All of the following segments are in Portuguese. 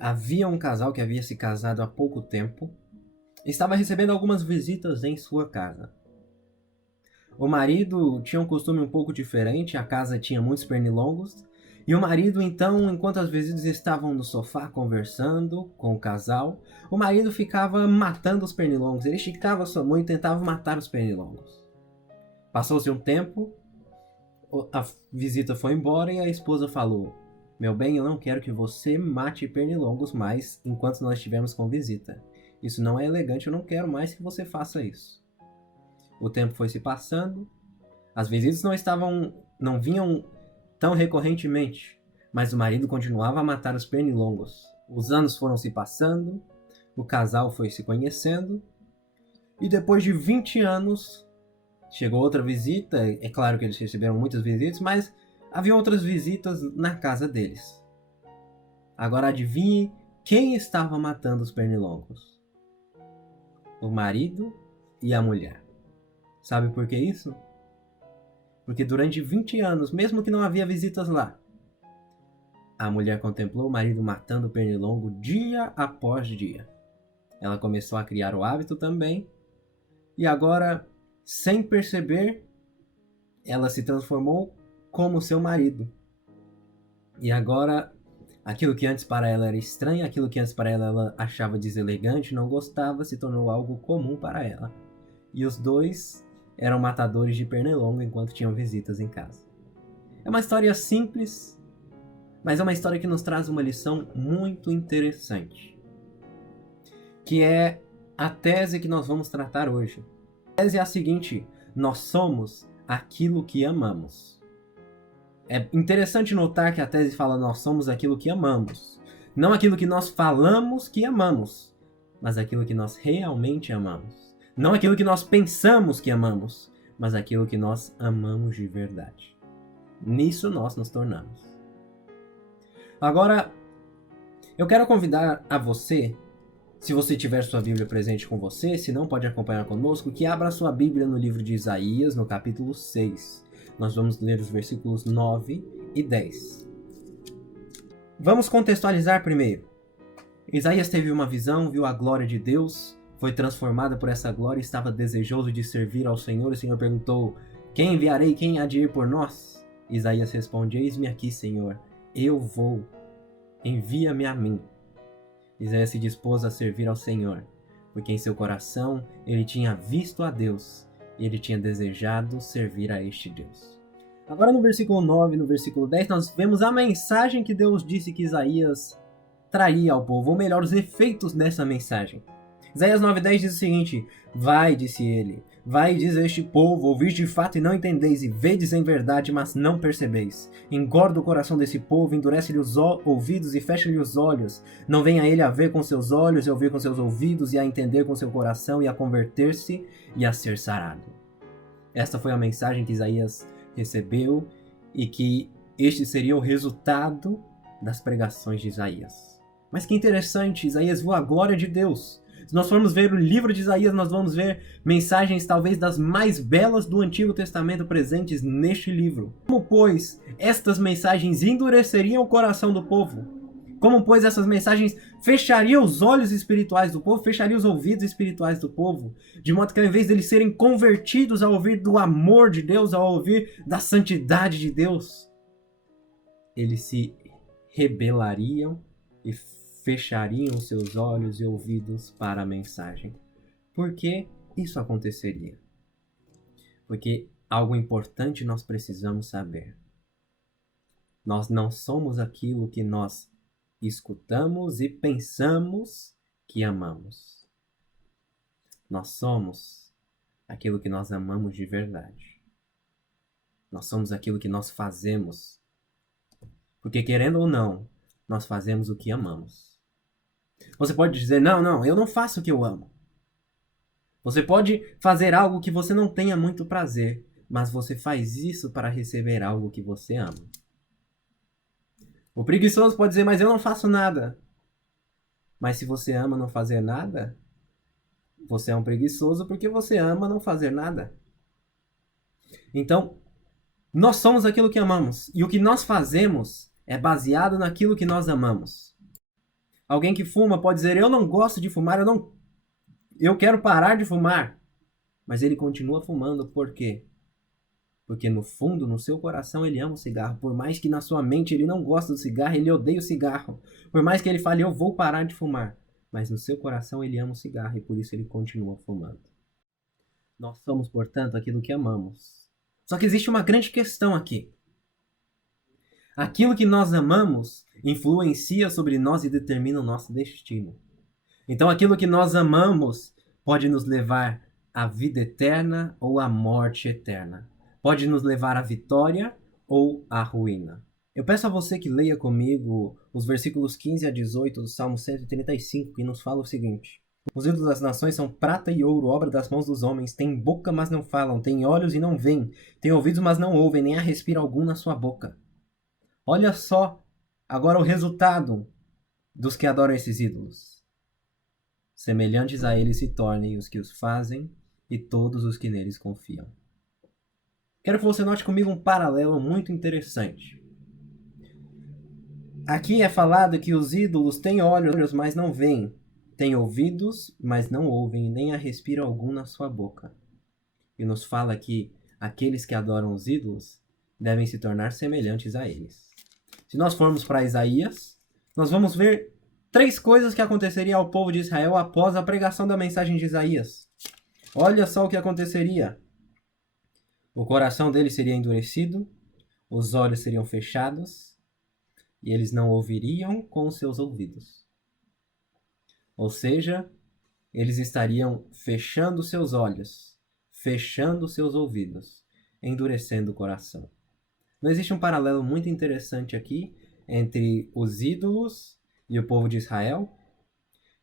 Havia um casal que havia se casado há pouco tempo e estava recebendo algumas visitas em sua casa. O marido tinha um costume um pouco diferente, a casa tinha muitos pernilongos, e o marido, então, enquanto as visitas estavam no sofá conversando com o casal, o marido ficava matando os pernilongos. Ele esticava sua mão e tentava matar os pernilongos. Passou-se um tempo, a visita foi embora e a esposa falou: Meu bem, eu não quero que você mate pernilongos mais enquanto nós estivermos com visita. Isso não é elegante, eu não quero mais que você faça isso. O tempo foi se passando, as visitas não vinham tão recorrentemente, mas o marido continuava a matar os pernilongos. Os anos foram se passando, o casal foi se conhecendo, e depois de 20 anos, chegou outra visita. É claro que eles receberam muitas visitas, mas havia outras visitas na casa deles. Agora adivinhe quem estava matando os pernilongos? O marido e a mulher. Sabe por que isso? Porque durante 20 anos, mesmo que não havia visitas lá, a mulher contemplou o marido matando o pernilongo dia após dia. Ela começou a criar o hábito também, e agora, sem perceber, ela se transformou como seu marido. E agora, aquilo que antes para ela era estranho, aquilo que antes para ela achava deselegante, não gostava, se tornou algo comum para ela. E os dois eram matadores de pernilongo enquanto tinham visitas em casa. É uma história simples, mas é uma história que nos traz uma lição muito interessante, que é a tese que nós vamos tratar hoje. A tese é a seguinte: nós somos aquilo que amamos. É interessante notar que a tese fala nós somos aquilo que amamos. Não aquilo que nós falamos que amamos, mas aquilo que nós realmente amamos. Não aquilo que nós pensamos que amamos, mas aquilo que nós amamos de verdade. Nisso nós nos tornamos. Agora, eu quero convidar a você, se você tiver sua Bíblia presente com você, se não pode acompanhar conosco, que abra sua Bíblia no livro de Isaías, no capítulo 6. Nós vamos ler os versículos 9 e 10. Vamos contextualizar primeiro. Isaías teve uma visão, viu a glória de Deus, foi transformada por essa glória e estava desejoso de servir ao Senhor. O Senhor perguntou: Quem enviarei? Quem há de ir por nós? Isaías responde: Eis-me aqui, Senhor, eu vou, envia-me a mim. Isaías se dispôs a servir ao Senhor, porque em seu coração ele tinha visto a Deus e ele tinha desejado servir a este Deus. Agora no versículo 9 e no versículo 10 nós vemos a mensagem que Deus disse que Isaías traria ao povo, ou melhor, os efeitos dessa mensagem. Isaías 9:10 diz o seguinte: Vai, disse ele, vai, diz a este povo, ouvis de fato e não entendeis, e vedes em verdade, mas não percebeis. Engorda o coração desse povo, endurece-lhe os ouvidos e fecha-lhe os olhos. Não venha ele a ver com seus olhos, e a ouvir com seus ouvidos, e a entender com seu coração, e a converter-se, e a ser sarado. Esta foi a mensagem que Isaías recebeu, e que este seria o resultado das pregações de Isaías. Mas que interessante, Isaías viu a glória de Deus. Se nós formos ver o livro de Isaías, nós vamos ver mensagens talvez das mais belas do Antigo Testamento presentes neste livro. Como, pois, estas mensagens endureceriam o coração do povo? Como, pois, essas mensagens fechariam os olhos espirituais do povo, fechariam os ouvidos espirituais do povo, de modo que ao invés deles serem convertidos a ouvir do amor de Deus, a ouvir da santidade de Deus, eles se rebelariam e fechariam seus olhos e ouvidos para a mensagem. Por que isso aconteceria? Porque algo importante nós precisamos saber. Nós não somos aquilo que nós escutamos e pensamos que amamos. Nós somos aquilo que nós amamos de verdade. Nós somos aquilo que nós fazemos. Porque, querendo ou não, nós fazemos o que amamos. Você pode dizer: não, eu não faço o que eu amo. Você pode fazer algo que você não tenha muito prazer, mas você faz isso para receber algo que você ama. O preguiçoso pode dizer: mas eu não faço nada. Mas se você ama não fazer nada, você é um preguiçoso porque você ama não fazer nada. Então, nós somos aquilo que amamos. E o que nós fazemos é baseado naquilo que nós amamos. Alguém que fuma pode dizer, eu não gosto de fumar, eu quero parar de fumar. Mas ele continua fumando, por quê? Porque no fundo, no seu coração, ele ama o cigarro. Por mais que na sua mente ele não gosta do cigarro, ele odeia o cigarro. Por mais que ele fale, eu vou parar de fumar. Mas no seu coração ele ama o cigarro e por isso ele continua fumando. Nós somos, portanto, aquilo que amamos. Só que existe uma grande questão aqui. Aquilo que nós amamos influencia sobre nós e determina o nosso destino. Então, aquilo que nós amamos pode nos levar à vida eterna ou à morte eterna. Pode nos levar à vitória ou à ruína. Eu peço a você que leia comigo os versículos 15 a 18 do Salmo 135, que nos fala o seguinte: os ídolos das nações são prata e ouro, obra das mãos dos homens. Têm boca, mas não falam. Têm olhos e não veem. Têm ouvidos, mas não ouvem. Nem há respiro algum na sua boca. Olha só agora o resultado dos que adoram esses ídolos. Semelhantes a eles se tornem os que os fazem e todos os que neles confiam. Quero que você note comigo um paralelo muito interessante. Aqui é falado que os ídolos têm olhos, mas não veem. Têm ouvidos, mas não ouvem, nem há respiro algum na sua boca. E nos fala que aqueles que adoram os ídolos devem se tornar semelhantes a eles. Se nós formos para Isaías, nós vamos ver 3 coisas que aconteceriam ao povo de Israel após a pregação da mensagem de Isaías. Olha só o que aconteceria. O coração deles seria endurecido, os olhos seriam fechados, e eles não ouviriam com os seus ouvidos. Ou seja, eles estariam fechando seus olhos, fechando seus ouvidos, endurecendo o coração. Não existe um paralelo muito interessante aqui entre os ídolos e o povo de Israel?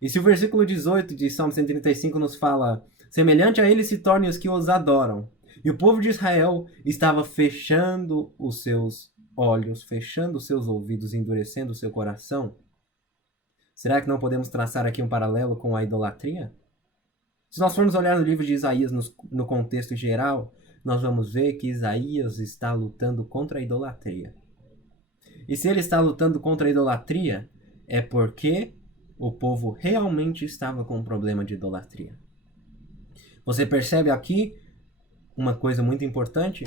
E se o versículo 18 de Salmo 135 nos fala, semelhante a eles se tornem os que os adoram, e o povo de Israel estava fechando os seus olhos, fechando os seus ouvidos, endurecendo o seu coração, será que não podemos traçar aqui um paralelo com a idolatria? Se nós formos olhar no livro de Isaías no contexto geral, nós vamos ver que Isaías está lutando contra a idolatria. E se ele está lutando contra a idolatria, é porque o povo realmente estava com um problema de idolatria. Você percebe aqui uma coisa muito importante?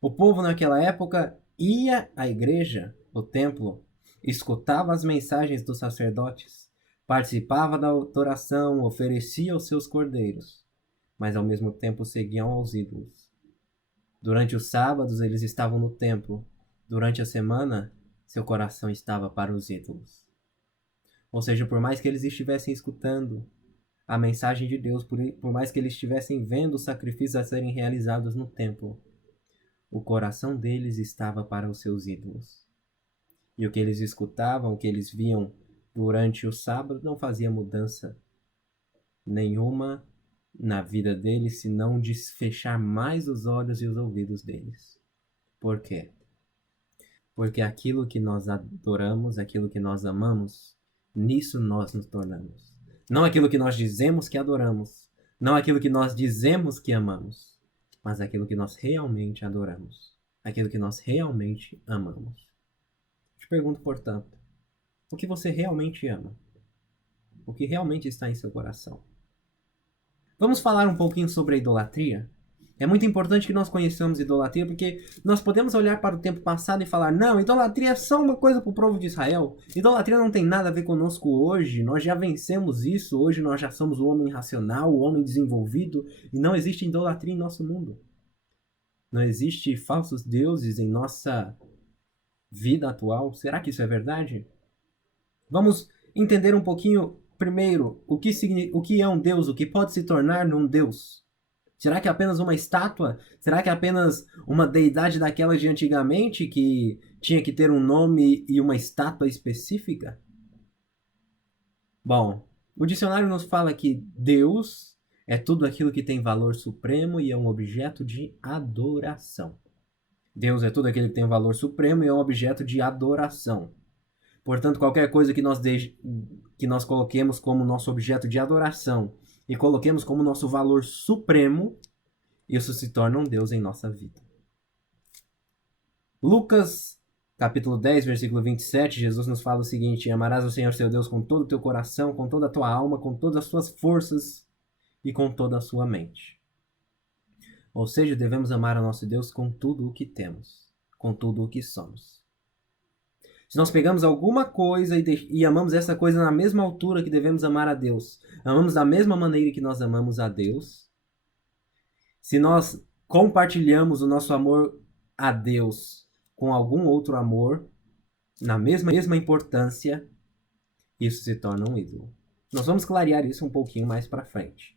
O povo naquela época ia à igreja, ao templo, escutava as mensagens dos sacerdotes, participava da adoração, oferecia os seus cordeiros, mas ao mesmo tempo seguiam aos ídolos. Durante os sábados eles estavam no templo, durante a semana seu coração estava para os ídolos. Ou seja, por mais que eles estivessem escutando a mensagem de Deus, por mais que eles estivessem vendo os sacrifícios a serem realizados no templo, o coração deles estava para os seus ídolos. E o que eles escutavam, o que eles viam durante o sábado não fazia mudança nenhuma na vida deles, senão de fechar mais os olhos e os ouvidos deles. Por quê? Porque aquilo que nós adoramos, aquilo que nós amamos, nisso nós nos tornamos. Não aquilo que nós dizemos que adoramos, não aquilo que nós dizemos que amamos, mas aquilo que nós realmente adoramos, aquilo que nós realmente amamos. Te pergunto, portanto, o que você realmente ama? O que realmente está em seu coração? Vamos falar um pouquinho sobre a idolatria? É muito importante que nós conheçamos idolatria, porque nós podemos olhar para o tempo passado e falar, não, idolatria é só uma coisa para o povo de Israel. Idolatria não tem nada a ver conosco hoje, nós já vencemos isso, hoje nós já somos o homem racional, o homem desenvolvido, e não existe idolatria em nosso mundo. Não existe falsos deuses em nossa vida atual. Será que isso é verdade? Vamos entender um pouquinho, primeiro, o que é um deus, o que pode se tornar num deus. Será que é apenas uma estátua? Será que é apenas uma deidade daquelas de antigamente que tinha que ter um nome e uma estátua específica? Bom, o dicionário nos fala que Deus é tudo aquilo que tem valor supremo e é um objeto de adoração. Deus é tudo aquilo que tem valor supremo e é um objeto de adoração. Portanto, qualquer coisa que nós coloquemos como nosso objeto de adoração e coloquemos como nosso valor supremo, isso se torna um Deus em nossa vida. Lucas capítulo 10, versículo 27, Jesus nos fala o seguinte: amarás o Senhor seu Deus com todo o teu coração, com toda a tua alma, com todas as suas forças e com toda a sua mente. Ou seja, devemos amar o nosso Deus com tudo o que temos, com tudo o que somos. Se nós pegamos alguma coisa e amamos essa coisa na mesma altura que devemos amar a Deus, amamos da mesma maneira que nós amamos a Deus, se nós compartilhamos o nosso amor a Deus com algum outro amor, na mesma importância, isso se torna um ídolo. Nós vamos clarear isso um pouquinho mais para frente.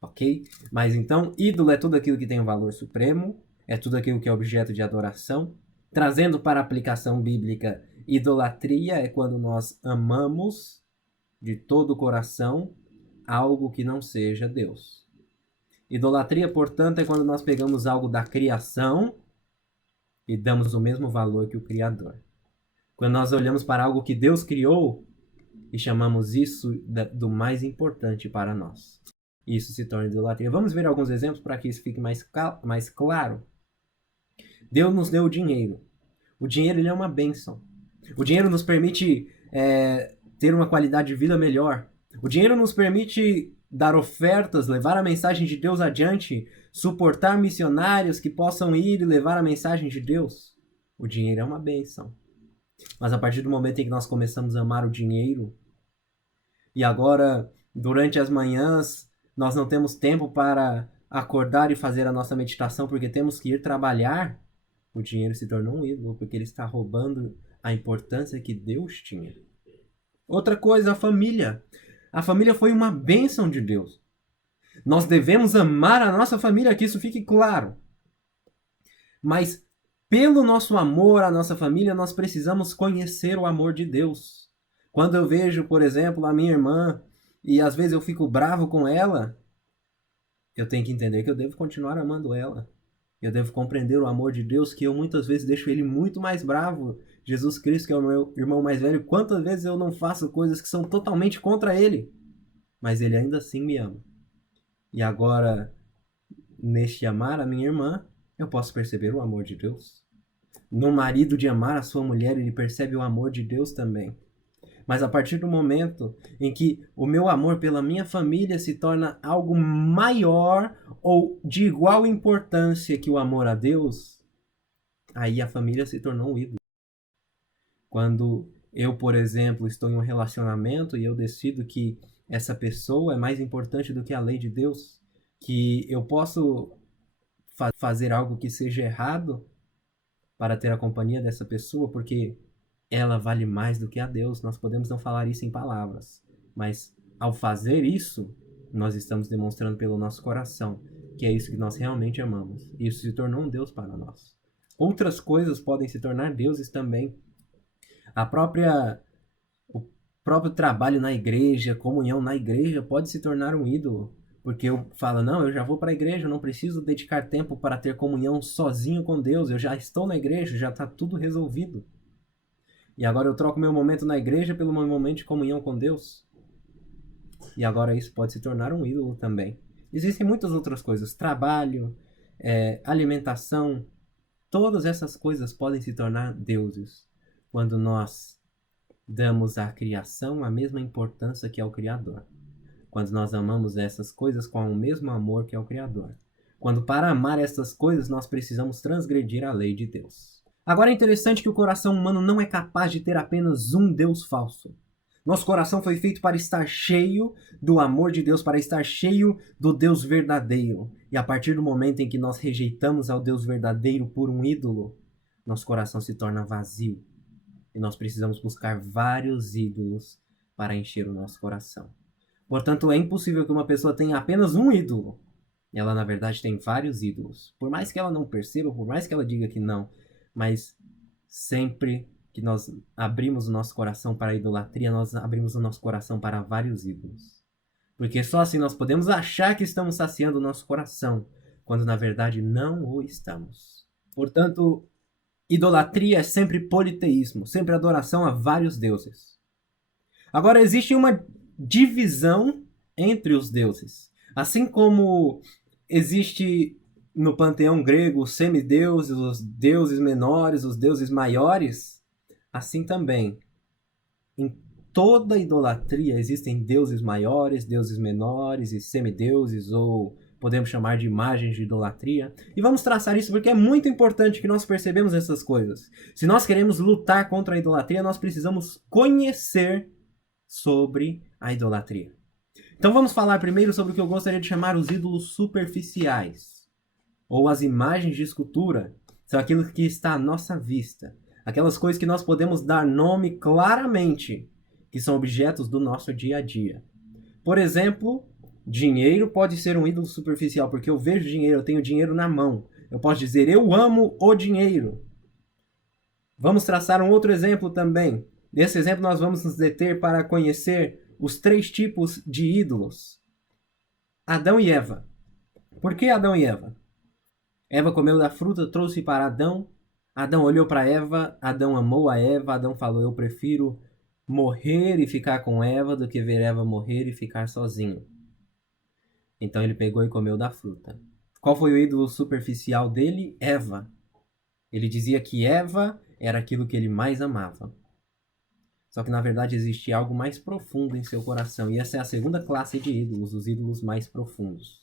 Ok? Mas então, ídolo é tudo aquilo que tem um valor supremo, é tudo aquilo que é objeto de adoração. Trazendo para a aplicação bíblica, idolatria é quando nós amamos de todo o coração algo que não seja Deus. Idolatria, portanto, é quando nós pegamos algo da criação e damos o mesmo valor que o Criador. Quando nós olhamos para algo que Deus criou e chamamos isso do mais importante para nós. Isso se torna idolatria. Vamos ver alguns exemplos para que isso fique mais claro. Deus nos deu o dinheiro. O dinheiro ele é uma bênção. O dinheiro nos permite ter uma qualidade de vida melhor. O dinheiro nos permite dar ofertas, levar a mensagem de Deus adiante, suportar missionários que possam ir e levar a mensagem de Deus. O dinheiro é uma bênção. Mas a partir do momento em que nós começamos a amar o dinheiro, e agora, durante as manhãs, nós não temos tempo para acordar e fazer a nossa meditação porque temos que ir trabalhar, o dinheiro se tornou um ídolo, porque ele está roubando a importância que Deus tinha. Outra coisa, a família. A família foi uma bênção de Deus. Nós devemos amar a nossa família, que isso fique claro. Mas, pelo nosso amor à nossa família, nós precisamos conhecer o amor de Deus. Quando eu vejo, por exemplo, a minha irmã, e às vezes eu fico bravo com ela, eu tenho que entender que eu devo continuar amando ela. Eu devo compreender o amor de Deus, que eu muitas vezes deixo ele muito mais bravo. Jesus Cristo, que é o meu irmão mais velho, quantas vezes eu não faço coisas que são totalmente contra ele, mas ele ainda assim me ama. E agora, neste amar a minha irmã, eu posso perceber o amor de Deus. No marido de amar a sua mulher, ele percebe o amor de Deus também. Mas a partir do momento em que o meu amor pela minha família se torna algo maior ou de igual importância que o amor a Deus, aí a família se tornou um ídolo. Quando eu, por exemplo, estou em um relacionamento e eu decido que essa pessoa é mais importante do que a lei de Deus, que eu posso fazer algo que seja errado para ter a companhia dessa pessoa, porque ela vale mais do que a Deus. Nós podemos não falar isso em palavras, mas ao fazer isso, nós estamos demonstrando pelo nosso coração que é isso que nós realmente amamos. Isso se tornou um Deus para nós. Outras coisas podem se tornar deuses também. O próprio trabalho na igreja, comunhão na igreja pode se tornar um ídolo. Porque eu falo, não, eu já vou para a igreja, eu não preciso dedicar tempo para ter comunhão sozinho com Deus. Eu já estou na igreja, já está tudo resolvido. E agora eu troco meu momento na igreja pelo meu momento de comunhão com Deus. E agora isso pode se tornar um ídolo também. Existem muitas outras coisas. Trabalho, alimentação. Todas essas coisas podem se tornar deuses. Quando nós damos à criação a mesma importância que ao Criador. Quando nós amamos essas coisas com o mesmo amor que ao Criador. Quando para amar essas coisas nós precisamos transgredir a lei de Deus. Agora é interessante que o coração humano não é capaz de ter apenas um Deus falso. Nosso coração foi feito para estar cheio do amor de Deus, para estar cheio do Deus verdadeiro. E a partir do momento em que nós rejeitamos ao Deus verdadeiro por um ídolo, nosso coração se torna vazio. E nós precisamos buscar vários ídolos para encher o nosso coração. Portanto, é impossível que uma pessoa tenha apenas um ídolo. Ela, na verdade, tem vários ídolos. Por mais que ela não perceba, por mais que ela diga que não, mas sempre que nós abrimos o nosso coração para a idolatria, nós abrimos o nosso coração para vários ídolos. Porque só assim nós podemos achar que estamos saciando o nosso coração, quando na verdade não o estamos. Portanto, idolatria é sempre politeísmo, sempre adoração a vários deuses. Agora, existe uma divisão entre os deuses. Assim como existe no panteão grego os semideuses, os deuses menores, os deuses maiores, assim também, em toda idolatria existem deuses maiores, deuses menores e semideuses, ou podemos chamar de imagens de idolatria. E vamos traçar isso porque é muito importante que nós percebamos essas coisas. Se nós queremos lutar contra a idolatria, nós precisamos conhecer sobre a idolatria. Então vamos falar primeiro sobre o que eu gostaria de chamar os ídolos superficiais, ou as imagens de escultura. São aquilo que está à nossa vista, aquelas coisas que nós podemos dar nome claramente, que são objetos do nosso dia a dia. Por exemplo, dinheiro pode ser um ídolo superficial, porque eu vejo dinheiro, eu tenho dinheiro na mão. Eu posso dizer, eu amo o dinheiro. Vamos traçar um outro exemplo também. Nesse exemplo, nós vamos nos deter para conhecer os 3 tipos de ídolos. Adão e Eva. Por que Adão e Eva? Eva comeu da fruta, trouxe para Adão. Adão olhou para Eva, Adão amou a Eva, Adão falou, eu prefiro morrer e ficar com Eva do que ver Eva morrer e ficar sozinho. Então ele pegou e comeu da fruta. Qual foi o ídolo superficial dele? Eva. Ele dizia que Eva era aquilo que ele mais amava. Só que na verdade existia algo mais profundo em seu coração. E essa é a segunda classe de ídolos, os ídolos mais profundos.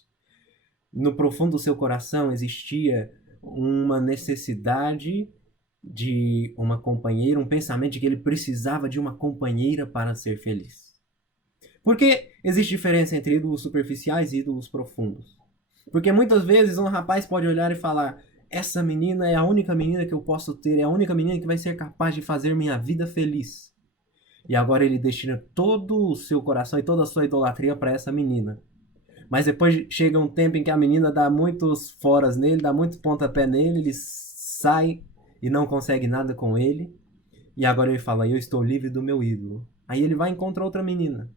No profundo do seu coração existia uma necessidade de uma companheira, um pensamento de que ele precisava de uma companheira para ser feliz. Por que existe diferença entre ídolos superficiais e ídolos profundos? Porque muitas vezes um rapaz pode olhar e falar, essa menina é a única menina que eu posso ter, é a única menina que vai ser capaz de fazer minha vida feliz. E agora ele destina todo o seu coração e toda a sua idolatria para essa menina. Mas depois chega um tempo em que a menina dá muitos foras nele, dá muito pontapé nele, ele sai e não consegue nada com ele. E agora ele fala, eu estou livre do meu ídolo. Aí ele vai e encontra outra menina.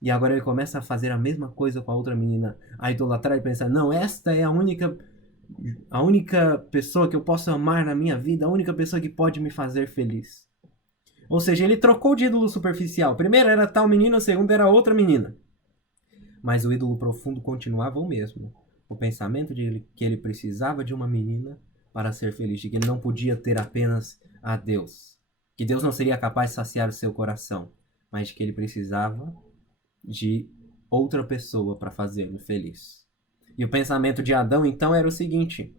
E agora ele começa a fazer a mesma coisa com a outra menina. A idolatrar e pensar, não, esta é a única pessoa que eu posso amar na minha vida, a única pessoa que pode me fazer feliz. Ou seja, ele trocou de ídolo superficial. Primeiro era tal menina, segundo era outra menina. Mas o ídolo profundo continuava o mesmo. O pensamento de que ele precisava de uma menina para ser feliz, de que ele não podia ter apenas a Deus. Que Deus não seria capaz de saciar o seu coração, mas de que ele precisava de outra pessoa para fazê-lo feliz. E o pensamento de Adão então era o seguinte: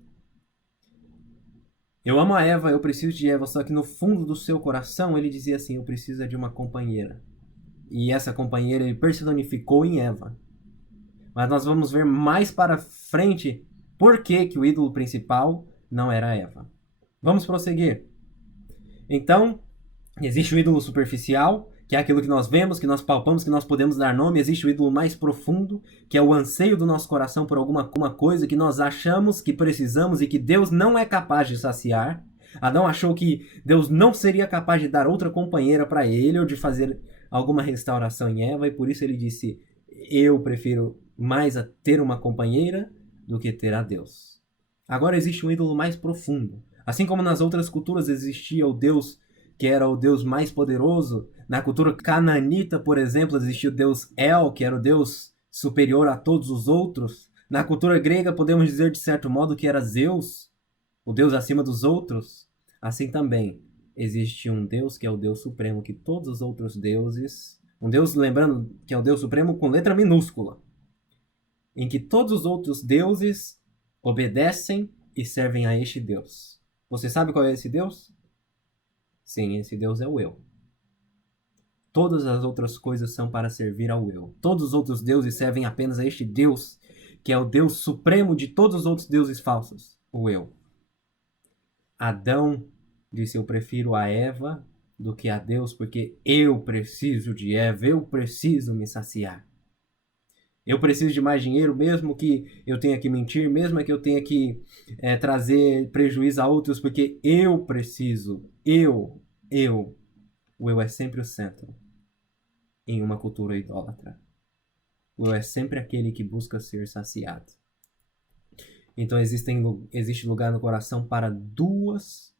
eu amo a Eva, eu preciso de Eva, só que no fundo do seu coração ele dizia assim, eu preciso de uma companheira. E essa companheira ele personificou em Eva. Mas nós vamos ver mais para frente por que o ídolo principal não era Eva. Vamos prosseguir. Então, existe o ídolo superficial, que é aquilo que nós vemos, que nós palpamos, que nós podemos dar nome. Existe o ídolo mais profundo, que é o anseio do nosso coração por alguma coisa que nós achamos que precisamos e que Deus não é capaz de saciar. Adão achou que Deus não seria capaz de dar outra companheira para ele ou de fazer alguma restauração em Eva, e por isso ele disse, eu prefiro mais a ter uma companheira do que ter a Deus. Agora existe um ídolo mais profundo. Assim como nas outras culturas existia o Deus que era o Deus mais poderoso, na cultura cananita, por exemplo, existia o Deus El, que era o Deus superior a todos os outros. Na cultura grega, podemos dizer de certo modo que era Zeus, o Deus acima dos outros. Assim também existe um Deus que é o Deus supremo, que todos os outros deuses, um Deus, lembrando que é o Deus supremo com letra minúscula, em que todos os outros deuses obedecem e servem a este Deus. Você sabe qual é esse Deus? Sim, esse Deus é o eu. Todas as outras coisas são para servir ao eu. Todos os outros deuses servem apenas a este Deus, que é o Deus supremo de todos os outros deuses falsos, o eu. Adão disse, eu prefiro a Eva do que a Deus, porque eu preciso de Eva, eu preciso me saciar. Eu preciso de mais dinheiro, mesmo que eu tenha que mentir, mesmo que eu tenha que trazer prejuízo a outros, porque eu preciso, eu. O eu é sempre o centro em uma cultura idólatra. O eu é sempre aquele que busca ser saciado. Então existe lugar no coração para duas,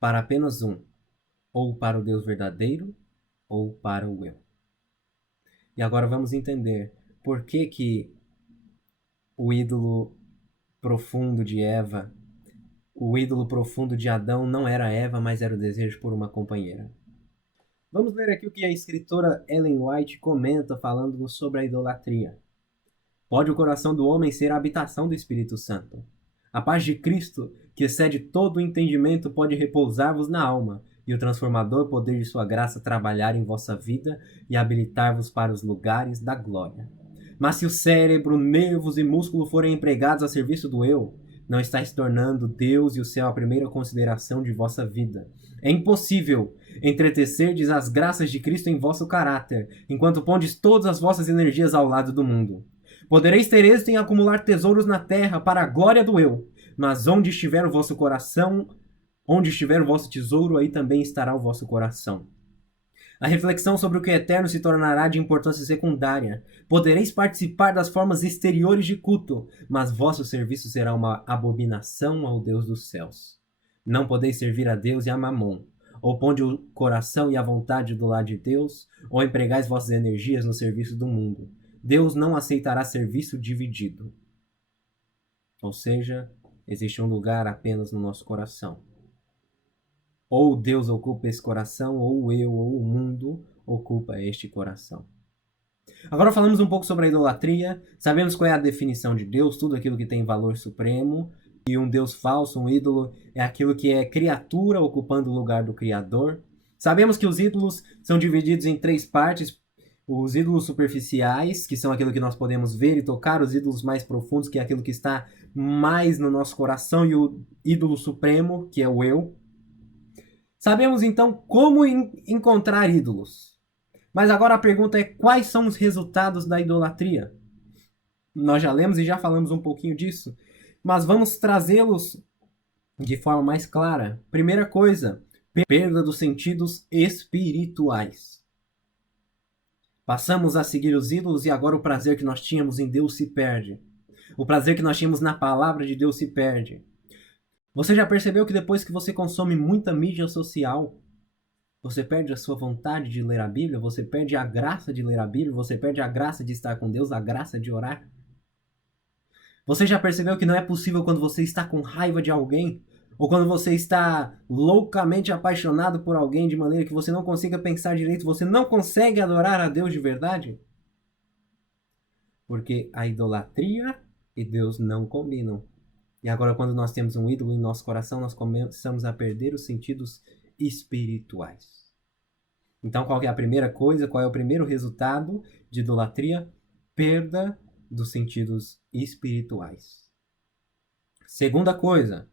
para apenas um. Ou para o Deus verdadeiro, ou para o eu. E agora vamos entender por que o ídolo profundo de Eva, o ídolo profundo de Adão não era Eva, mas era o desejo por uma companheira. Vamos ler aqui o que a escritora Ellen White comenta falando sobre a idolatria. Pode o coração do homem ser a habitação do Espírito Santo. A paz de Cristo, que excede todo o entendimento, pode repousar-vos na alma, e o transformador poder de sua graça trabalhar em vossa vida e habilitar-vos para os lugares da glória. Mas se o cérebro, nervos e músculo forem empregados a serviço do eu, não estáis tornando Deus e o céu a primeira consideração de vossa vida. É impossível entretecerdes as graças de Cristo em vosso caráter, enquanto pondes todas as vossas energias ao lado do mundo. Podereis ter êxito em acumular tesouros na terra para a glória do eu, mas onde estiver o vosso coração, onde estiver o vosso tesouro, aí também estará o vosso coração. A reflexão sobre o que é eterno se tornará de importância secundária. Podereis participar das formas exteriores de culto, mas vosso serviço será uma abominação ao Deus dos céus. Não podeis servir a Deus e a Mamon. Ou ponde o coração e a vontade do lado de Deus, ou empregais vossas energias no serviço do mundo. Deus não aceitará serviço dividido. Ou seja, existe um lugar apenas no nosso coração. Ou Deus ocupa esse coração, ou eu, ou o mundo ocupa este coração. Agora falamos um pouco sobre a idolatria. Sabemos qual é a definição de Deus, tudo aquilo que tem valor supremo. E um Deus falso, um ídolo, é aquilo que é criatura ocupando o lugar do Criador. Sabemos que os ídolos são divididos em 3 partes. Os ídolos superficiais, que são aquilo que nós podemos ver e tocar. Os ídolos mais profundos, que é aquilo que está mais no nosso coração. E o ídolo supremo, que é o eu. Sabemos então como encontrar ídolos. Mas agora a pergunta é: quais são os resultados da idolatria? Nós já lemos e já falamos um pouquinho disso, mas vamos trazê-los de forma mais clara. Primeira coisa, perda dos sentidos espirituais. Passamos a seguir os ídolos e agora o prazer que nós tínhamos em Deus se perde. O prazer que nós tínhamos na palavra de Deus se perde. Você já percebeu que depois que você consome muita mídia social, você perde a sua vontade de ler a Bíblia, você perde a graça de ler a Bíblia, você perde a graça de estar com Deus, a graça de orar? Você já percebeu que não é possível quando você está com raiva de alguém, ou quando você está loucamente apaixonado por alguém de maneira que você não consiga pensar direito, você não consegue adorar a Deus de verdade? Porque a idolatria e Deus não combinam. E agora, quando nós temos um ídolo em nosso coração, nós começamos a perder os sentidos espirituais. Então, qual é a primeira coisa? Qual é o primeiro resultado de idolatria? Perda dos sentidos espirituais. Segunda coisa,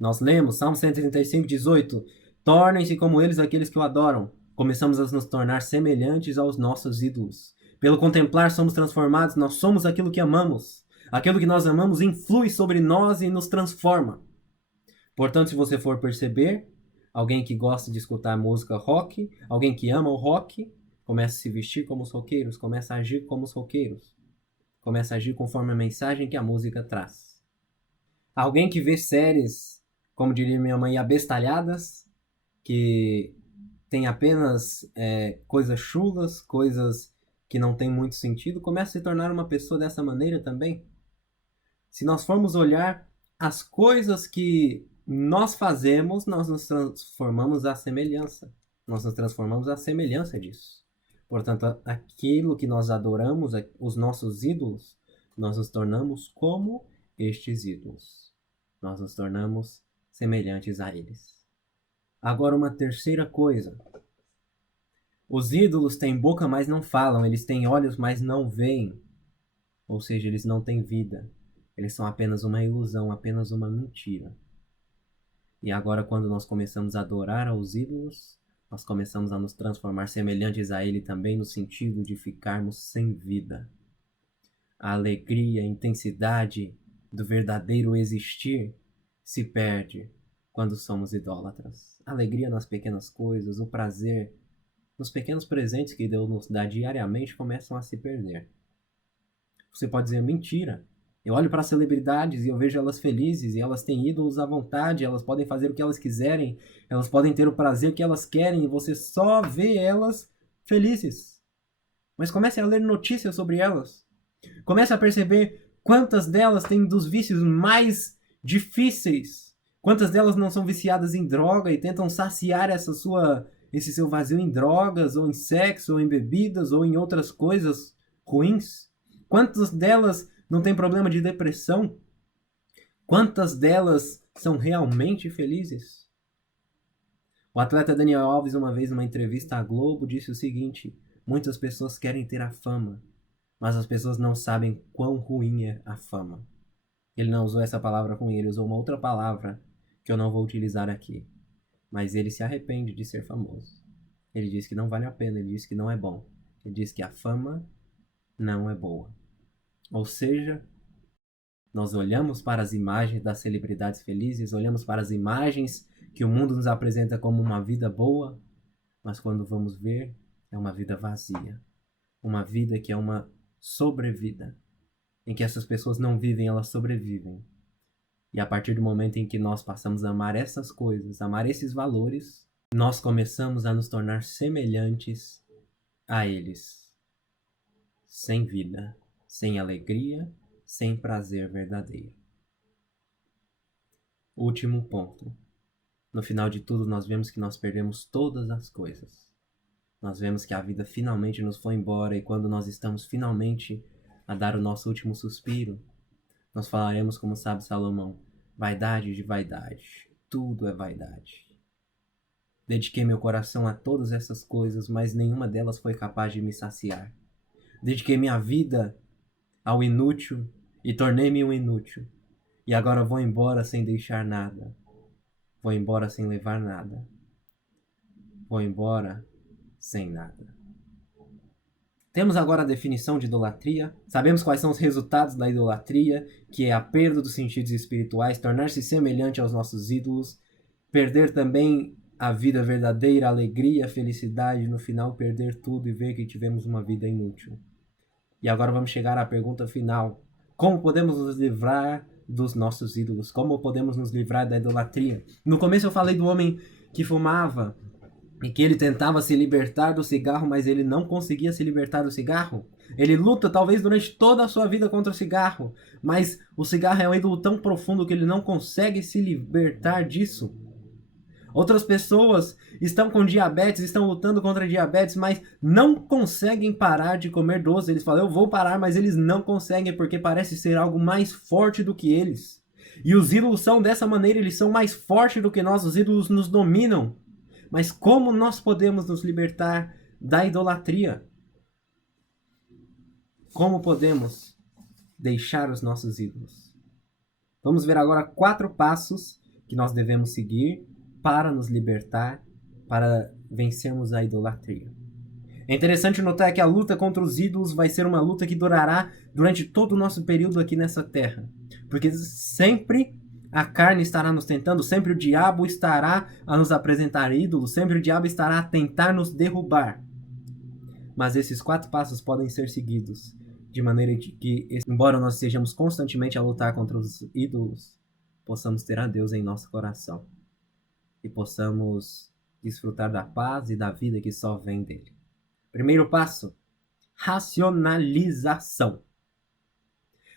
nós lemos Salmo 135, 18. Tornem-se como eles aqueles que o adoram. Começamos a nos tornar semelhantes aos nossos ídolos. Pelo contemplar somos transformados, nós somos aquilo que amamos. Aquilo que nós amamos influi sobre nós e nos transforma. Portanto, se você for perceber, alguém que gosta de escutar música rock, alguém que ama o rock, começa a se vestir como os roqueiros, começa a agir como os roqueiros, começa a agir conforme a mensagem que a música traz. Alguém que vê séries, como diria minha mãe, abestalhadas, que tem apenas coisas chulas, coisas que não têm muito sentido, começa a se tornar uma pessoa dessa maneira também. Se nós formos olhar as coisas que nós fazemos, nós nos transformamos à semelhança. Nós nos transformamos à semelhança disso. Portanto, aquilo que nós adoramos, os nossos ídolos, nós nos tornamos como estes ídolos. Nós nos tornamos semelhantes a eles. Agora, uma terceira coisa. Os ídolos têm boca, mas não falam. Eles têm olhos, mas não veem. Ou seja, eles não têm vida. Eles são apenas uma ilusão, apenas uma mentira. E agora, quando nós começamos a adorar aos ídolos, nós começamos a nos transformar semelhantes a ele também, no sentido de ficarmos sem vida. A alegria, a intensidade do verdadeiro existir se perde quando somos idólatras. A alegria nas pequenas coisas, o prazer nos pequenos presentes que Deus nos dá diariamente começam a se perder. Você pode dizer: mentira. Eu olho para as celebridades e eu vejo elas felizes, e elas têm ídolos à vontade, elas podem fazer o que elas quiserem, elas podem ter o prazer que elas querem, e você só vê elas felizes. Mas comece a ler notícias sobre elas. Comece a perceber Quantas delas têm dos vícios mais difíceis? Quantas delas não são viciadas em droga e tentam saciar esse seu vazio em drogas, ou em sexo, ou em bebidas, ou em outras coisas ruins? Quantas delas não têm problema de depressão? Quantas delas são realmente felizes? O atleta Daniel Alves, uma vez numa entrevista à Globo, disse o seguinte: muitas pessoas querem ter a fama, mas as pessoas não sabem quão ruim é a fama. Ele não usou essa palavra ruim, ele usou uma outra palavra que eu não vou utilizar aqui. Mas ele se arrepende de ser famoso. Ele diz que não vale a pena, ele diz que não é bom. Ele diz que a fama não é boa. Ou seja, nós olhamos para as imagens das celebridades felizes, olhamos para as imagens que o mundo nos apresenta como uma vida boa, mas quando vamos ver, é uma vida vazia. Uma vida que é uma sobrevida, em que essas pessoas não vivem, elas sobrevivem. E a partir do momento em que nós passamos a amar essas coisas, amar esses valores, nós começamos a nos tornar semelhantes a eles. Sem vida, sem alegria, sem prazer verdadeiro. Último ponto. No final de tudo, nós vemos que nós perdemos todas as coisas. Nós vemos que a vida finalmente nos foi embora, e quando nós estamos finalmente a dar o nosso último suspiro, nós falaremos como sabe Salomão: vaidade de vaidade, tudo é vaidade. Dediquei meu coração a todas essas coisas, mas nenhuma delas foi capaz de me saciar. Dediquei minha vida ao inútil e tornei-me um inútil. E agora vou embora sem deixar nada. Vou embora sem levar nada. Vou embora sem nada. Temos agora a definição de idolatria. Sabemos quais são os resultados da idolatria, que é a perda dos sentidos espirituais, tornar-se semelhante aos nossos ídolos, perder também a vida verdadeira, a alegria, a felicidade, no final perder tudo e ver que tivemos uma vida inútil. E agora vamos chegar à pergunta final. Como podemos nos livrar dos nossos ídolos? Como podemos nos livrar da idolatria? No começo eu falei do homem que fumava e que ele tentava se libertar do cigarro, mas ele não conseguia se libertar do cigarro. Ele luta talvez durante toda a sua vida contra o cigarro, mas o cigarro é um ídolo tão profundo que ele não consegue se libertar disso. Outras pessoas estão com diabetes, estão lutando contra a diabetes, mas não conseguem parar de comer doce. Eles falam: eu vou parar, mas eles não conseguem, porque parece ser algo mais forte do que eles. E os ídolos são dessa maneira, eles são mais fortes do que nós, os ídolos nos dominam. Mas como nós podemos nos libertar da idolatria? Como podemos deixar os nossos ídolos? Vamos ver agora 4 passos que nós devemos seguir para nos libertar, para vencermos a idolatria. É interessante notar que a luta contra os ídolos vai ser uma luta que durará durante todo o nosso período aqui nessa terra. Porque sempre a carne estará nos tentando, sempre o diabo estará a nos apresentar ídolos, sempre o diabo estará a tentar nos derrubar. Mas esses 4 passos podem ser seguidos de maneira que, embora nós estejamos constantemente a lutar contra os ídolos, possamos ter a Deus em nosso coração e possamos desfrutar da paz e da vida que só vem dele. Primeiro passo: racionalização.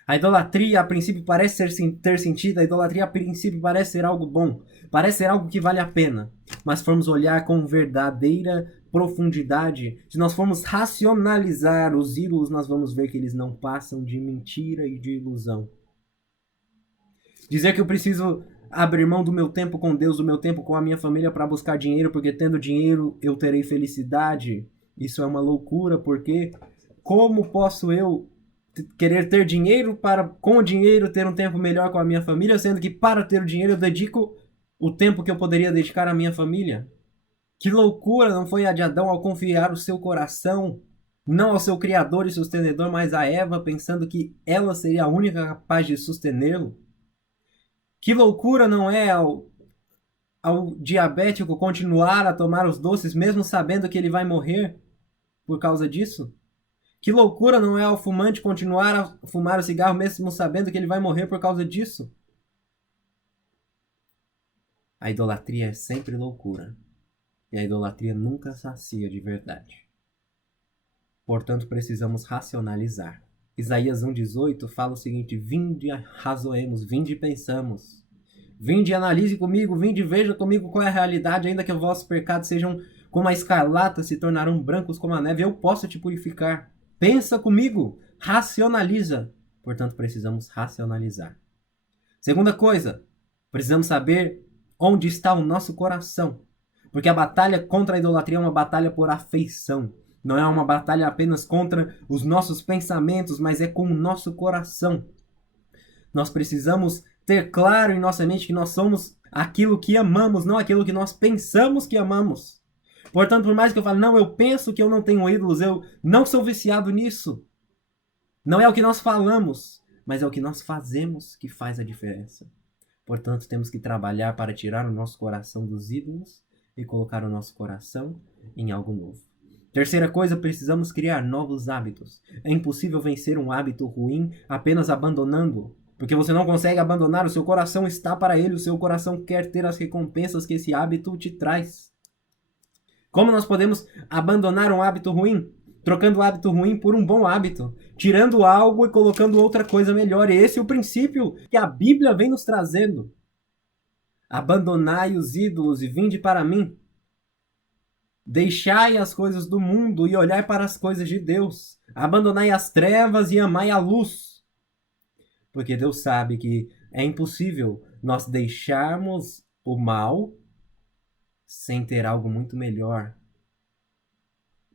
A idolatria a princípio parece ter sentido, a idolatria a princípio parece ser algo bom, parece ser algo que vale a pena. Mas se formos olhar com verdadeira profundidade, se nós formos racionalizar os ídolos, nós vamos ver que eles não passam de mentira e de ilusão. Dizer que eu preciso abrir mão do meu tempo com Deus, do meu tempo com a minha família para buscar dinheiro, porque tendo dinheiro eu terei felicidade, isso é uma loucura, porque como posso eu querer ter dinheiro para, com o dinheiro, ter um tempo melhor com a minha família, sendo que para ter o dinheiro eu dedico o tempo que eu poderia dedicar à minha família? Que loucura não foi a de Adão ao confiar o seu coração, não ao seu criador e sustenedor, mas a Eva, pensando que ela seria a única capaz de sustentê-lo? Que loucura não é ao diabético continuar a tomar os doces mesmo sabendo que ele vai morrer por causa disso? Que loucura não é ao fumante continuar a fumar o cigarro mesmo sabendo que ele vai morrer por causa disso? A idolatria é sempre loucura. E a idolatria nunca sacia de verdade. Portanto, precisamos racionalizar. Isaías 1,18 fala o seguinte: vinde, razoemos, vinde e pensamos. Vinde e analise comigo, vinde e veja comigo qual é a realidade, ainda que os vossos pecados sejam como a escarlata, se tornarão brancos como a neve, eu posso te purificar. Pensa comigo, racionaliza. Portanto, precisamos racionalizar. Segunda coisa, precisamos saber onde está o nosso coração. Porque a batalha contra a idolatria é uma batalha por afeição. Não é uma batalha apenas contra os nossos pensamentos, mas é com o nosso coração. Nós precisamos ter claro em nossa mente que nós somos aquilo que amamos, não aquilo que nós pensamos que amamos. Portanto, por mais que eu fale, não, eu penso que eu não tenho ídolos, eu não sou viciado nisso. Não é o que nós falamos, mas é o que nós fazemos que faz a diferença. Portanto, temos que trabalhar para tirar o nosso coração dos ídolos e colocar o nosso coração em algo novo. Terceira coisa, precisamos criar novos hábitos. É impossível vencer um hábito ruim apenas abandonando-o, porque você não consegue abandonar, o seu coração está para ele, o seu coração quer ter as recompensas que esse hábito te traz. Como nós podemos abandonar um hábito ruim? Trocando o hábito ruim por um bom hábito, tirando algo e colocando outra coisa melhor. E esse é o princípio que a Bíblia vem nos trazendo. Abandonai os ídolos e vinde para mim. Deixai as coisas do mundo e olhai para as coisas de Deus. Abandonai as trevas e amai a luz. Porque Deus sabe que é impossível nós deixarmos o mal sem ter algo muito melhor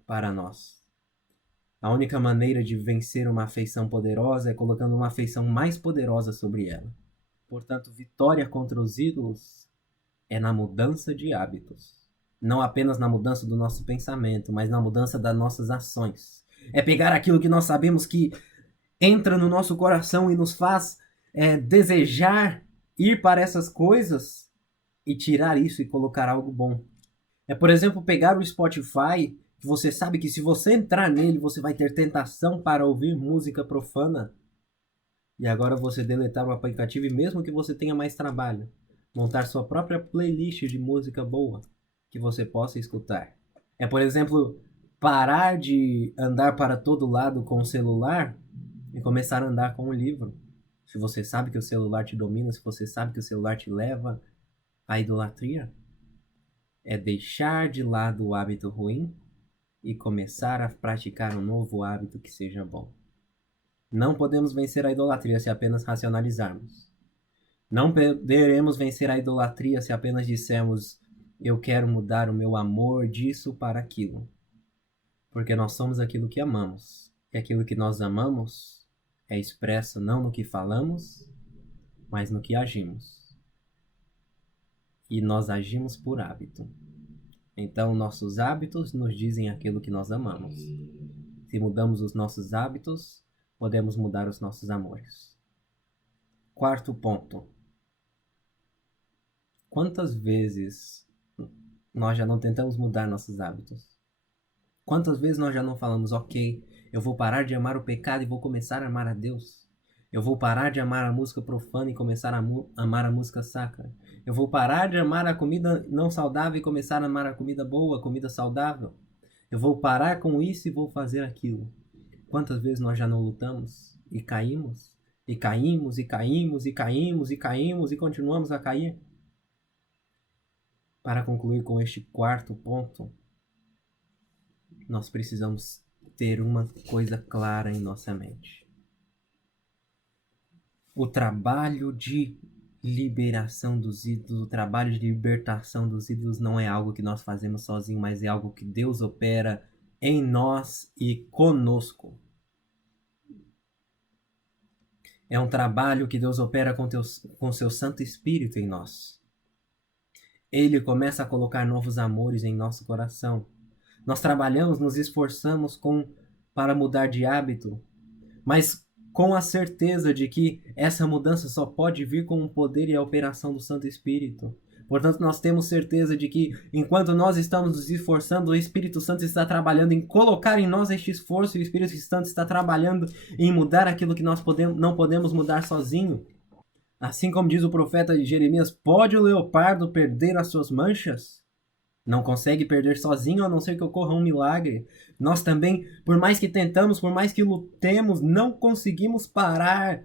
para nós. A única maneira de vencer uma afeição poderosa é colocando uma afeição mais poderosa sobre ela. Portanto, vitória contra os ídolos é na mudança de hábitos. Não apenas na mudança do nosso pensamento, mas na mudança das nossas ações. É pegar aquilo que nós sabemos que entra no nosso coração e nos faz desejar ir para essas coisas e tirar isso e colocar algo bom. É, por exemplo, pegar o Spotify, que você sabe que se você entrar nele, você vai ter tentação para ouvir música profana. E agora você deletar o aplicativo e mesmo que você tenha mais trabalho, montar sua própria playlist de música boa que você possa escutar. É, por exemplo, parar de andar para todo lado com o celular e começar a andar com o livro. Se você sabe que o celular te domina, se você sabe que o celular te leva à idolatria, é deixar de lado o hábito ruim e começar a praticar um novo hábito que seja bom. Não podemos vencer a idolatria se apenas racionalizarmos. Não poderemos vencer a idolatria se apenas dissermos eu quero mudar o meu amor disso para aquilo. Porque nós somos aquilo que amamos. E aquilo que nós amamos é expresso não no que falamos, mas no que agimos. E nós agimos por hábito. Então, nossos hábitos nos dizem aquilo que nós amamos. Se mudamos os nossos hábitos, podemos mudar os nossos amores. Quarto ponto. Quantas vezes nós já não tentamos mudar nossos hábitos? Quantas vezes nós já não falamos, ok, eu vou parar de amar o pecado e vou começar a amar a Deus? Eu vou parar de amar a música profana e começar a amar a música sacra. Eu vou parar de amar a comida não saudável e começar a amar a comida boa, a comida saudável. Eu vou parar com isso e vou fazer aquilo. Quantas vezes nós já não lutamos e caímos? E caímos, e caímos, e caímos, e caímos, e continuamos a cair? Para concluir com este quarto ponto, nós precisamos ter uma coisa clara em nossa mente. O trabalho de liberação dos ídolos, o trabalho de libertação dos ídolos não é algo que nós fazemos sozinhos, mas é algo que Deus opera em nós e conosco. É um trabalho que Deus opera com seu Santo Espírito em nós. Ele começa a colocar novos amores em nosso coração. Nós trabalhamos, nos esforçamos para mudar de hábito, mas com a certeza de que essa mudança só pode vir com o poder e a operação do Santo Espírito. Portanto, nós temos certeza de que, enquanto nós estamos nos esforçando, o Espírito Santo está trabalhando em colocar em nós este esforço, e o Espírito Santo está trabalhando em mudar aquilo que nós não podemos mudar sozinho. Assim como diz o profeta Jeremias, pode o leopardo perder as suas manchas? Não consegue perder sozinho, a não ser que ocorra um milagre. Nós também, por mais que tentamos, por mais que lutemos, não conseguimos parar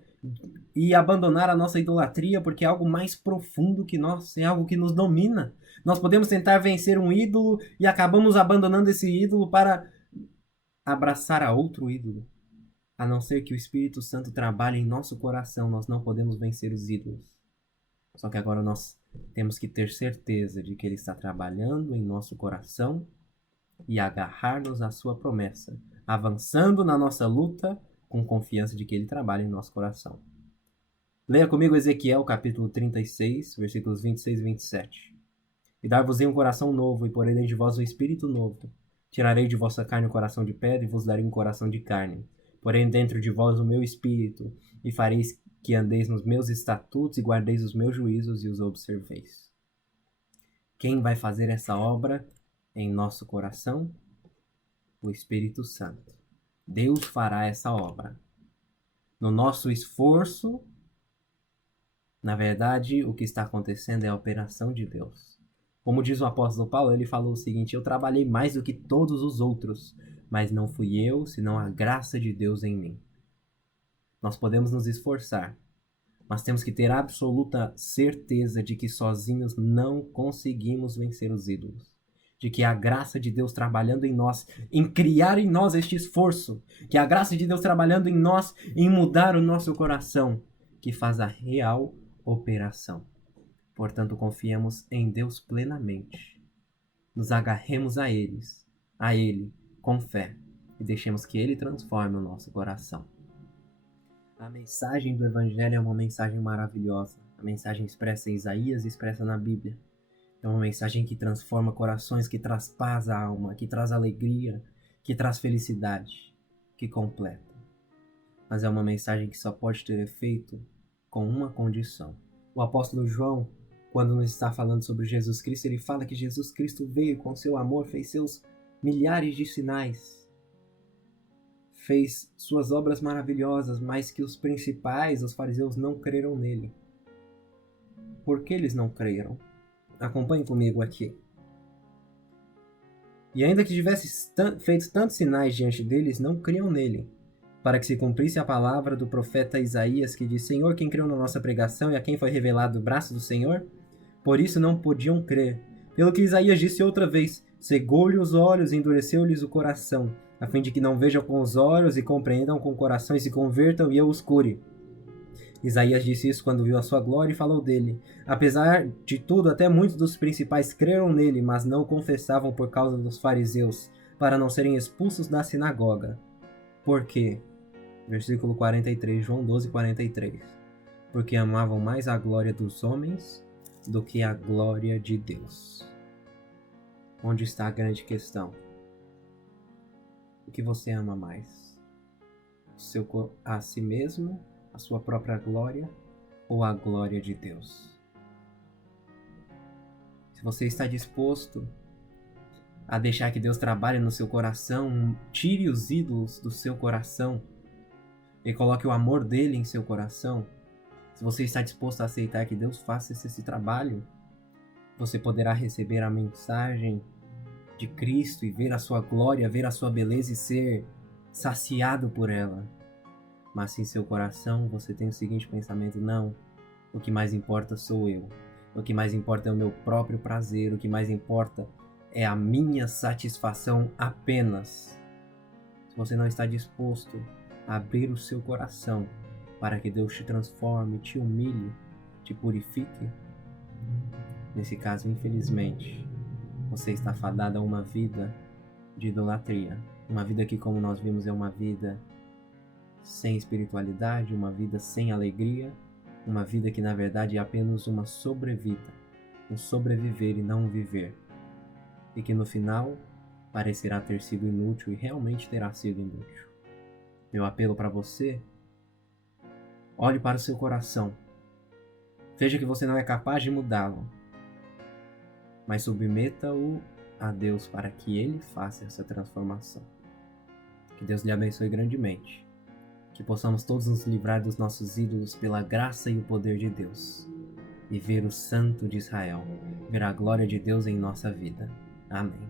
e abandonar a nossa idolatria, porque é algo mais profundo que nós, é algo que nos domina. Nós podemos tentar vencer um ídolo e acabamos abandonando esse ídolo para abraçar a outro ídolo. A não ser que o Espírito Santo trabalhe em nosso coração, nós não podemos vencer os ídolos. Só que agora nós temos que ter certeza de que Ele está trabalhando em nosso coração e agarrar-nos à sua promessa, avançando na nossa luta com confiança de que Ele trabalha em nosso coração. Leia comigo Ezequiel capítulo 36, versículos 26 e 27. E dar-vos-ei um coração novo, e porei dentro de vós um espírito novo. Tirarei de vossa carne um coração de pedra, e vos darei um coração de carne. Porém dentro de vós o meu espírito, e fareis que andeis nos meus estatutos, e guardeis os meus juízos, e os observeis. Quem vai fazer essa obra em nosso coração? O Espírito Santo. Deus fará essa obra. No nosso esforço, na verdade, o que está acontecendo é a operação de Deus. Como diz o apóstolo Paulo, ele falou o seguinte: eu trabalhei mais do que todos os outros, mas não fui eu, senão a graça de Deus em mim. Nós podemos nos esforçar, mas temos que ter absoluta certeza de que sozinhos não conseguimos vencer os ídolos. De que a graça de Deus trabalhando em nós, em criar em nós este esforço, que a graça de Deus trabalhando em nós, em mudar o nosso coração, que faz a real operação. Portanto, confiemos em Deus plenamente. Nos agarremos a Ele, com fé, e deixemos que Ele transforme o nosso coração. A mensagem do Evangelho é uma mensagem maravilhosa. A mensagem expressa em Isaías e expressa na Bíblia. É uma mensagem que transforma corações, que traz paz à alma, que traz alegria, que traz felicidade, que completa. Mas é uma mensagem que só pode ter efeito com uma condição. O apóstolo João, quando nos está falando sobre Jesus Cristo, ele fala que Jesus Cristo veio com seu amor, fez seus milhares de sinais, fez suas obras maravilhosas, mas que os principais, os fariseus, não creram nele. Por que eles não creram? Acompanhe comigo aqui. E ainda que tivesse feito tantos sinais diante deles, não criam nele, para que se cumprisse a palavra do profeta Isaías, que diz: Senhor, quem creu na nossa pregação e a quem foi revelado o braço do Senhor? Por isso não podiam crer. Pelo que Isaías disse outra vez: cegou-lhe os olhos e endureceu-lhes o coração, a fim de que não vejam com os olhos e compreendam com o coração e se convertam e eu os cure. Isaías disse isso quando viu a sua glória e falou dele. Apesar de tudo, até muitos dos principais creram nele, mas não confessavam por causa dos fariseus, para não serem expulsos da sinagoga. Por quê? Versículo 43, João 12, 43. Porque amavam mais a glória dos homens do que a glória de Deus. Onde está a grande questão? O que você ama mais? A si mesmo, a sua própria glória ou a glória de Deus? Se você está disposto a deixar que Deus trabalhe no seu coração, tire os ídolos do seu coração e coloque o amor dele em seu coração, se você está disposto a aceitar que Deus faça esse trabalho, você poderá receber a mensagem de Cristo e ver a sua glória, ver a sua beleza e ser saciado por ela. Mas se em seu coração você tem o seguinte pensamento: não, o que mais importa sou eu, o que mais importa é o meu próprio prazer, o que mais importa é a minha satisfação apenas. Se você não está disposto a abrir o seu coração para que Deus te transforme, te humilhe, te purifique, nesse caso, infelizmente, você está fadado a uma vida de idolatria. Uma vida que, como nós vimos, é uma vida sem espiritualidade, uma vida sem alegria, uma vida que, na verdade, é apenas uma sobrevida, um sobreviver e não um viver. E que, no final, parecerá ter sido inútil e realmente terá sido inútil. Meu apelo para você: olhe para o seu coração. Veja que você não é capaz de mudá-lo, mas submeta-o a Deus para que Ele faça essa transformação. Que Deus lhe abençoe grandemente. Que possamos todos nos livrar dos nossos ídolos pela graça e o poder de Deus. E ver o Santo de Israel, ver a glória de Deus em nossa vida. Amém.